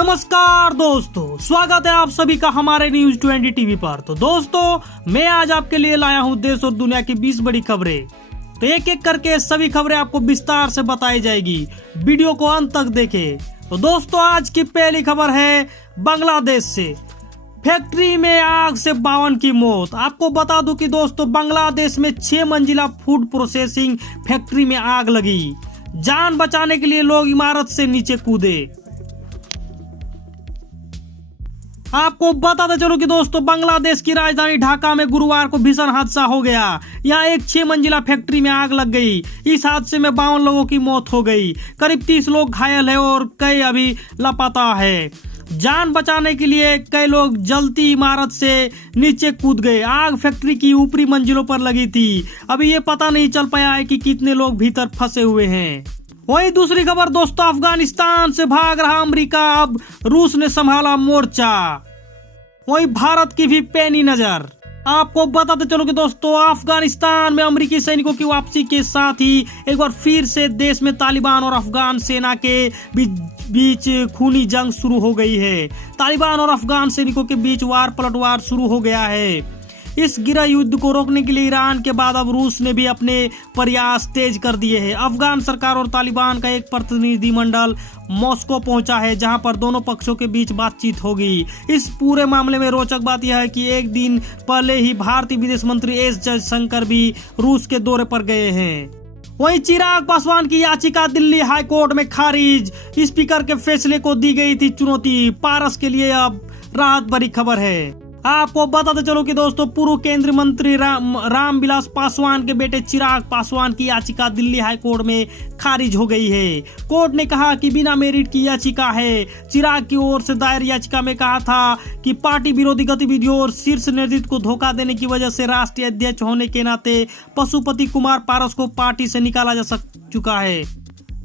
नमस्कार दोस्तों, स्वागत है आप सभी का हमारे न्यूज 20 टीवी पर। तो दोस्तों, मैं आज आपके लिए लाया हूं देश और दुनिया की 20 बड़ी खबरें। तो एक एक करके सभी खबरें आपको विस्तार से बताई जाएगी, वीडियो को अंत तक देखें। तो दोस्तों, आज की पहली खबर है बांग्लादेश से। फैक्ट्री में आग से 52 की मौत। आपको बता दूं कि दोस्तों, बांग्लादेश में 6 मंजिला फूड प्रोसेसिंग फैक्ट्री में आग लगी। जान बचाने के लिए लोग इमारत से नीचे कूदे। आपको बताते चलो कि दोस्तों, बांग्लादेश की राजधानी ढाका में गुरुवार को भीषण हादसा हो गया। यहाँ एक 6 मंजिला फैक्ट्री में आग लग गई। इस हादसे में 52 लोगों की मौत हो गई, करीब 30 लोग घायल है और कई अभी लापता है। जान बचाने के लिए कई लोग जलती इमारत से नीचे कूद गए। आग फैक्ट्री की ऊपरी मंजिलों पर लगी थी। अभी ये पता नहीं चल पाया है कि कितने लोग भीतर फंसे हुए हैं। वही दूसरी खबर दोस्तों, अफगानिस्तान से भाग रहा अमेरिका, अब रूस ने संभाला मोर्चा। वही भारत की भी पैनी नजर। आपको बताते चलो कि दोस्तों, अफगानिस्तान में अमेरिकी सैनिकों की वापसी के साथ ही एक बार फिर से देश में तालिबान और अफगान सेना के बीच खूनी जंग शुरू हो गई है। तालिबान और अफगान सैनिकों के बीच वार पलटवार शुरू हो गया है। इस गृह युद्ध को रोकने के लिए ईरान के बाद अब रूस ने भी अपने प्रयास तेज कर दिए हैं। अफगान सरकार और तालिबान का एक प्रतिनिधिमंडल मॉस्को पहुंचा है, जहां पर दोनों पक्षों के बीच बातचीत होगी। इस पूरे मामले में रोचक बात यह है कि एक दिन पहले ही भारतीय विदेश मंत्री एस जयशंकर भी रूस के दौरे पर गए हैं। वहीं चिराग पासवान की याचिका दिल्ली हाई कोर्ट में खारिज। स्पीकर के फैसले को दी गई थी चुनौती। पारस के लिए अब राहत भरी खबर है। आपको बताते चलो कि दोस्तों, पूर्व केंद्रीय मंत्री रामविलास पासवान के बेटे चिराग पासवान की याचिका दिल्ली हाई कोर्ट में खारिज हो गई है। कोर्ट ने कहा कि बिना मेरिट की याचिका है। चिराग की ओर से दायर याचिका में कहा था कि पार्टी विरोधी गतिविधियों और शीर्ष नेतृत्व को धोखा देने की वजह से राष्ट्रीय अध्यक्ष होने के नाते पशुपति कुमार पारस को पार्टी से निकाला जा चुका है।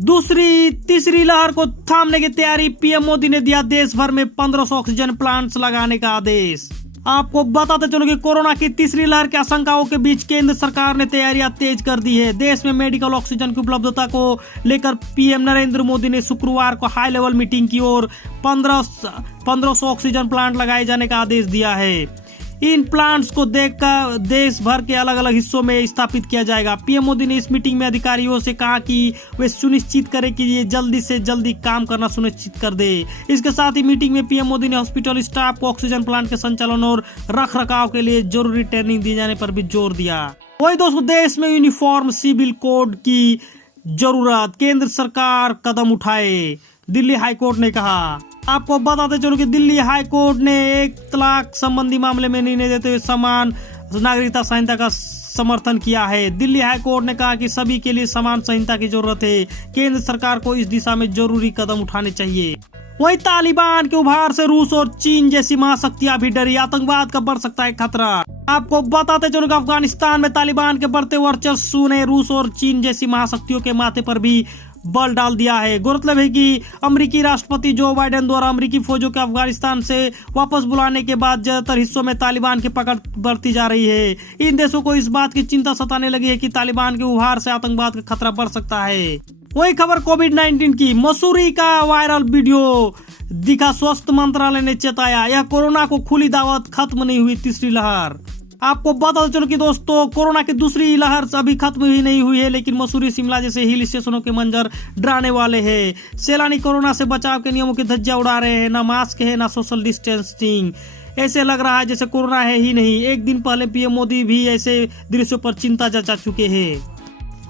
तीसरी लहर को थामने की तैयारी। पीएम मोदी ने दिया देश भर में 1500 ऑक्सीजन प्लांट्स लगाने का आदेश। आपको बताते चलो कि कोरोना की तीसरी लहर की आशंकाओं के बीच केंद्र सरकार ने तैयारियां तेज कर दी है। देश में मेडिकल ऑक्सीजन की उपलब्धता को लेकर पीएम नरेंद्र मोदी ने शुक्रवार को हाई लेवल मीटिंग की और 1500 ऑक्सीजन प्लांट लगाए जाने का आदेश दिया है। इन प्लांट्स को देखकर देश भर के अलग अलग हिस्सों में स्थापित किया जाएगा। पीएम मोदी ने इस मीटिंग में अधिकारियों से कहा कि वे सुनिश्चित करें कि ये जल्दी से जल्दी काम करना सुनिश्चित कर दे। इसके साथ ही मीटिंग में पीएम मोदी ने हॉस्पिटल स्टाफ को ऑक्सीजन प्लांट के संचालन और रख रखाव के लिए जरूरी ट्रेनिंग दिए जाने पर भी जोर दिया। वही दोस्तों, देश में यूनिफॉर्म सिविल कोड की जरूरत, केंद्र सरकार कदम उठाए, दिल्ली हाईकोर्ट ने कहा। आपको बताते चलो कि दिल्ली हाई कोर्ट ने 1 तलाक संबंधी मामले में निर्णय देते हुए समान नागरिकता संहिता का समर्थन किया है। दिल्ली हाई कोर्ट ने कहा कि सभी के लिए समान संहिता की जरूरत है। केंद्र सरकार को इस दिशा में जरूरी कदम उठाने चाहिए। वही तालिबान के उभार से रूस और चीन जैसी महाशक्तियां भी डरी। आतंकवाद का बढ़ सकता है खतरा। आपको बताते चलो कि अफगानिस्तान में तालिबान के बढ़ते वर्चस्व ने रूस और चीन जैसी महाशक्तियों के माथे पर भी बल डाल दिया है। गौरतलब है कि अमेरिकी राष्ट्रपति जो बाइडेन द्वारा अमेरिकी फौजों के अफगानिस्तान से वापस बुलाने के बाद ज्यादातर हिस्सों में तालिबान की पकड़ बढ़ती जा रही है। इन देशों को इस बात की चिंता सताने लगी है कि तालिबान के उभार से आतंकवाद का खतरा बढ़ सकता है। वही खबर कोविड-19 की। मसूरी का वायरल वीडियो दिखा। स्वास्थ्य मंत्रालय ने चेताया, यह कोरोना को खुली दावत, खत्म नहीं हुई तीसरी लहर। आपको बता चलो कि दोस्तों, कोरोना की दूसरी लहर अभी खत्म ही नहीं हुई है, लेकिन मसूरी, शिमला जैसे हिल स्टेशनों के मंजर डराने वाले हैं। सैलानी कोरोना से बचाव के नियमों की धज्जियां उड़ा रहे हैं। ना मास्क है, ना सोशल डिस्टेंसिंग। ऐसे लग रहा है जैसे कोरोना है ही नहीं। एक दिन पहले पीएम मोदी भी ऐसे दृश्यों पर चिंता जता चुके हैं।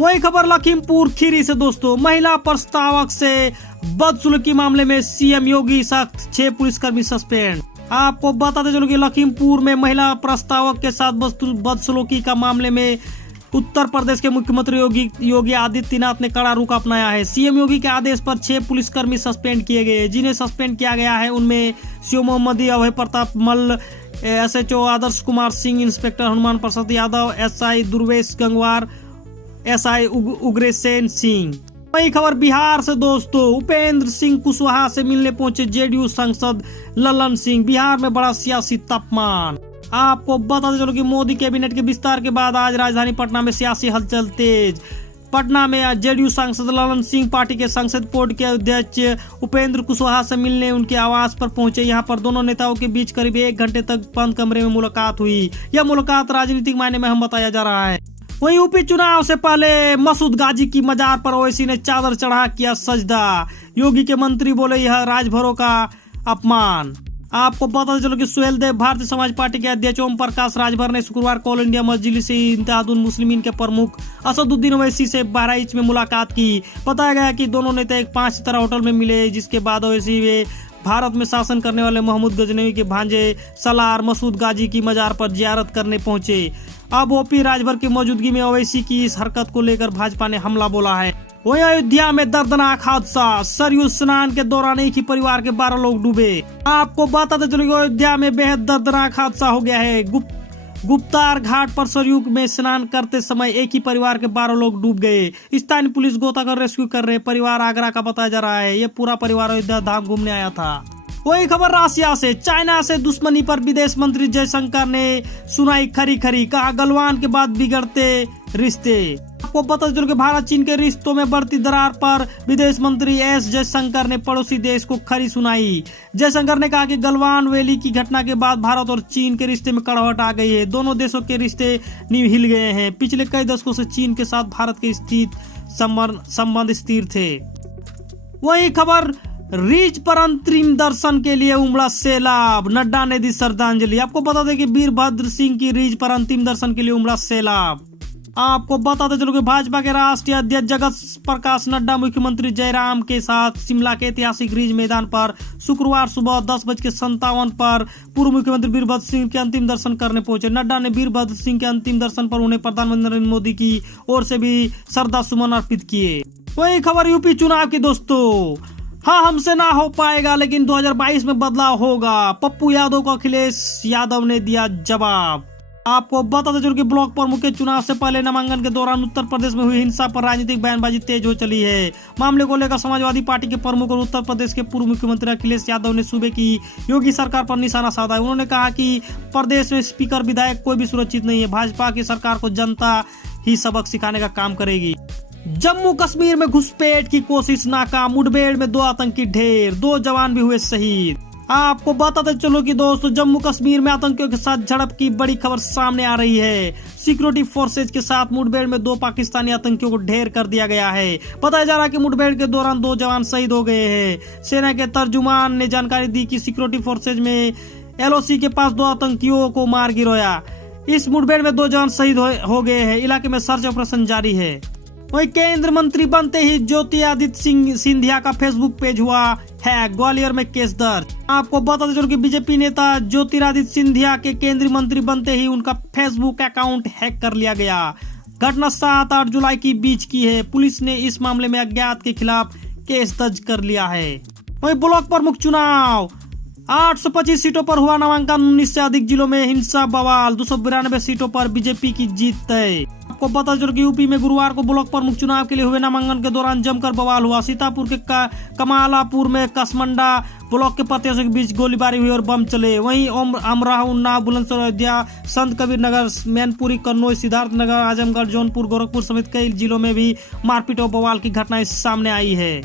वही खबर लखीमपुर खीरी से दोस्तों, महिला प्रस्तावक से बदसलूकी मामले में सीएम योगी सख्त, 6 पुलिसकर्मी सस्पेंड। आपको बताते चलो कि लखीमपुर में महिला प्रस्तावक के साथ बदसलूकी का मामले में उत्तर प्रदेश के मुख्यमंत्री योगी आदित्यनाथ ने कड़ा रुख अपनाया है। सीएम योगी के आदेश पर 6 पुलिसकर्मी सस्पेंड किए गए। जिन्हें सस्पेंड किया गया है उनमें शिव मोहम्मदी, अभय प्रताप मल्ल, SHO Adarsh Kumar Singh, inspector Hanuman Prasad Yadav, SI Durvesh Gangwar, SI Ugrasen Singh. वही खबर बिहार से दोस्तों, उपेंद्र सिंह कुशवाहा से मिलने पहुंचे जेडीयू सांसद ललन सिंह। बिहार में बड़ा सियासी तापमान। आपको बताते चलो कि मोदी कैबिनेट के विस्तार के बाद आज राजधानी पटना में सियासी हलचल तेज। पटना में जेडीयू सांसद ललन सिंह पार्टी के संसद बोर्ड के अध्यक्ष उपेंद्र कुशवाहा से मिलने उनके आवास पर पहुंचे। यहां पर दोनों नेताओं के बीच करीब 1 घंटे तक बंद कमरे में मुलाकात हुई। यह मुलाकात राजनीतिक मायने में बताया जा रहा है। वहीं यूपी चुनाव से पहले मसूद गाजी की मजार पर ओवैसी ने चादर चढ़ा किया सजदा। योगी के मंत्री बोले यह राजभरों का अपमान। आपको पता चलो कि सुहेल देव भारतीय समाज पार्टी के अध्यक्ष ओम प्रकाश राजभर ने शुक्रवार को ऑल इंडिया मजलिस इत्तेहादुल मुस्लिमीन के प्रमुख असदुद्दीन ओवैसी से बहराइच में मुलाकात की। बताया गया कि दोनों नेता एक 5 सितारा होटल में मिले, जिसके बाद ओवैसी वे भारत में शासन करने वाले मोहम्मद गजनवी के भांजे सलार मसूद गाजी की मजार पर जियारत करने पहुंचे। अब ओपी राजभर की मौजूदगी में ओवैसी की इस हरकत को लेकर भाजपा ने हमला बोला है। वहीं अयोध्या में दर्दनाक हादसा, सरयू स्नान के दौरान एक ही परिवार के 12 लोग डूबे। आपको बताते चलो अयोध्या में बेहद दर्दनाक हादसा हो गया है। गुप्तार घाट पर सरयू में स्नान करते समय एक ही परिवार के 12 लोग डूब गए। स्थानीय पुलिस गोताखोर रेस्क्यू कर रहे। परिवार आगरा का बताया जा रहा है। ये पूरा परिवार अयोध्या धाम घूमने आया था। वही खबर राशिया से, चाइना से दुश्मनी पर विदेश मंत्री जयशंकर ने सुनाई खरी खरी। कहा गलवान के बाद बिगड़ते रिश्ते। आपको पता चलो कि भारत चीन के रिश्तों में बढ़ती दरार पर विदेश मंत्री एस जयशंकर ने पड़ोसी देश को खरी सुनाई। जयशंकर ने कहा कि गलवान वैली की घटना के बाद भारत और चीन के रिश्ते में कड़वाहट आ गई है। दोनों देशों के रिश्ते नींव हिल गए हैं। पिछले कई दशकों से चीन के साथ भारत के संबंध स्थिर थे। वही खबर, रीच पर अंतरिम दर्शन के लिए उमड़ा सैलाब, नड्डा ने दी श्रद्धांजलि। आपको बता दें कि वीरभद्र सिंह की रीच पर अंतिम दर्शन के लिए उमड़ा सैलाब। आपको बताते चलो कि भाजपा के राष्ट्रीय अध्यक्ष जगत प्रकाश नड्डा मुख्यमंत्री जयराम के साथ शिमला के ऐतिहासिक रिज मैदान पर शुक्रवार सुबह 10:57 पर पूर्व मुख्यमंत्री वीरभद्र सिंह के अंतिम दर्शन करने पहुंचे। नड्डा ने वीरभद्र सिंह के अंतिम दर्शन पर उन्हें प्रधानमंत्री नरेंद्र मोदी की ओर से भी श्रद्धा सुमन अर्पित किए। वही खबर यूपी चुनाव की दोस्तों, हाँ हमसे ना हो पाएगा लेकिन 2022 में बदलाव होगा, पप्पू यादव को अखिलेश यादव ने दिया जवाब। आपको बताते चलो कि ब्लॉक प्रमुख के चुनाव से पहले नामांकन के दौरान उत्तर प्रदेश में हुई हिंसा पर राजनीतिक बयानबाजी तेज हो चली है। मामले को लेकर समाजवादी पार्टी के प्रमुख और उत्तर प्रदेश के पूर्व मुख्यमंत्री अखिलेश यादव ने सूबे की योगी सरकार पर निशाना साधा है। उन्होंने कहा कि प्रदेश में स्पीकर विधायक कोई भी सुरक्षित नहीं है। भाजपा की सरकार को जनता ही सबक सिखाने का काम करेगी। जम्मू कश्मीर में घुसपैठ की कोशिश नाकाम, मुठभेड़ में 2 आतंकी ढेर, 2 जवान भी हुए शहीद। आपको बताते चलो कि दोस्तों जम्मू कश्मीर में आतंकियों के साथ झड़प की बड़ी खबर सामने आ रही है। सिक्योरिटी फोर्सेज के साथ मुठभेड़ में 2 पाकिस्तानी आतंकियों को ढेर कर दिया गया है। बताया जा रहा है कि मुठभेड़ के दौरान 2 जवान शहीद हो गए हैं। सेना के तर्जुमान ने जानकारी दी कि सिक्योरिटी फोर्सेज में LOC के पास 2 आतंकियों को मार गिराया। इस मुठभेड़ में 2 जवान शहीद हो गए हैं। इलाके में सर्च ऑपरेशन जारी है। वही केंद्र मंत्री बनते ही ज्योतिरादित्य सिंधिया का फेसबुक पेज हुआ है, ग्वालियर में केस दर्ज। आपको बताते चलो कि बीजेपी नेता ज्योतिरादित्य सिंधिया के केंद्रीय मंत्री बनते ही उनका फेसबुक अकाउंट हैक कर लिया गया। घटना 7-8 जुलाई की बीच की है। पुलिस ने इस मामले में अज्ञात के खिलाफ केस दर्ज कर लिया है। वही ब्लॉक प्रमुख चुनाव, 825 सीटों पर हुआ नामांकन। 19 से अधिक जिलों में हिंसा बवाल, 292 सीटों पर बीजेपी की जीत तय। आपको पता चलो कि यूपी में गुरुवार को ब्लॉक प्रमुख चुनाव के लिए हुए नामांकन के दौरान जमकर बवाल हुआ। सीतापुर के कमालापुर में कसमंडा ब्लॉक के प्रत्याशियों के बीच गोलीबारी हुई और बम चले। वहीं अमराह, उन्नाव, बुलंदशहर, अयोध्या, संत कबीर नगर, मैनपुरी, कन्नौज, सिद्धार्थनगर, आजमगढ़, जौनपुर, गोरखपुर समेत कई जिलों में भी मारपीट और बवाल की घटनाएं सामने आई है।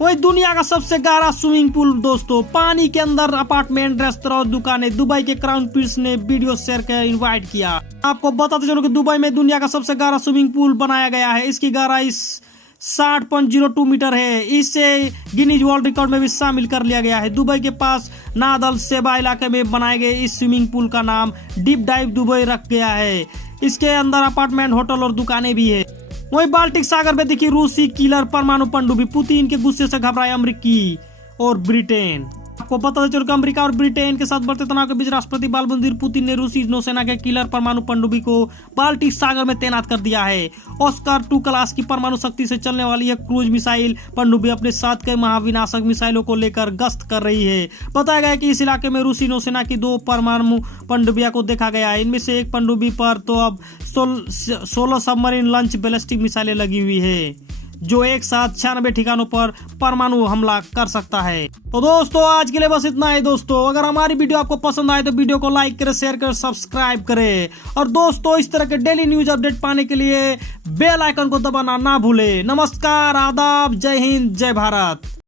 वही दुनिया का सबसे गहरा स्विमिंग पूल दोस्तों, पानी के अंदर अपार्टमेंट, रेस्तरां और दुकानें। दुबई के क्राउन प्रिंस ने वीडियो शेयर कर इनवाइट किया। आपको बताते चलो कि दुबई में दुनिया का सबसे गहरा स्विमिंग पूल बनाया गया है। इसकी गहराई 60.02 मीटर है। इसे गिनीज वर्ल्ड रिकॉर्ड में भी शामिल कर लिया गया है। दुबई के पास नादल सेबा इलाके में बनाए गए इस स्विमिंग पूल का नाम डीप डाइव दुबई रख गया है। इसके अंदर अपार्टमेंट, होटल और दुकानें भी है। वही बाल्टिक सागर में दिखी रूसी किलर परमाणु पनडुब्बी। पुतिन के गुस्से से घबराए अमेरिकी और ब्रिटेन। आपको पता चलो कि अमेरिका और ब्रिटेन के साथ बढ़ते तनाव के बीच राष्ट्रपति व्लादिमीर पुतिन ने रूसी नौसेना के किलर परमाणु पनडुब्बी को बाल्टिक सागर में तैनात कर दिया है। ऑस्कर 2 क्लास की परमाणु शक्ति से चलने वाली यह क्रूज मिसाइल पनडुब्बी अपने साथ कई महाविनाशक मिसाइलों को लेकर गश्त कर रही है। बताया गया कि इस इलाके में रूसी नौसेना की 2 परमाणु पनडुब्बियों को देखा गया है। इनमें से एक पनडुब्बी पर तो अब 16 सबमरीन लॉन्च बैलिस्टिक मिसाइलें लगी हुई है। जो एक साथ 96 ठिकानों पर परमाणु हमला कर सकता है। तो दोस्तों आज के लिए बस इतना ही। दोस्तों अगर हमारी वीडियो आपको पसंद आए तो वीडियो को लाइक करें, शेयर करें, सब्सक्राइब करें और दोस्तों इस तरह के डेली न्यूज अपडेट पाने के लिए बेल आइकन को दबाना ना भूलें। नमस्कार, आदाब, जय हिंद, जय भारत।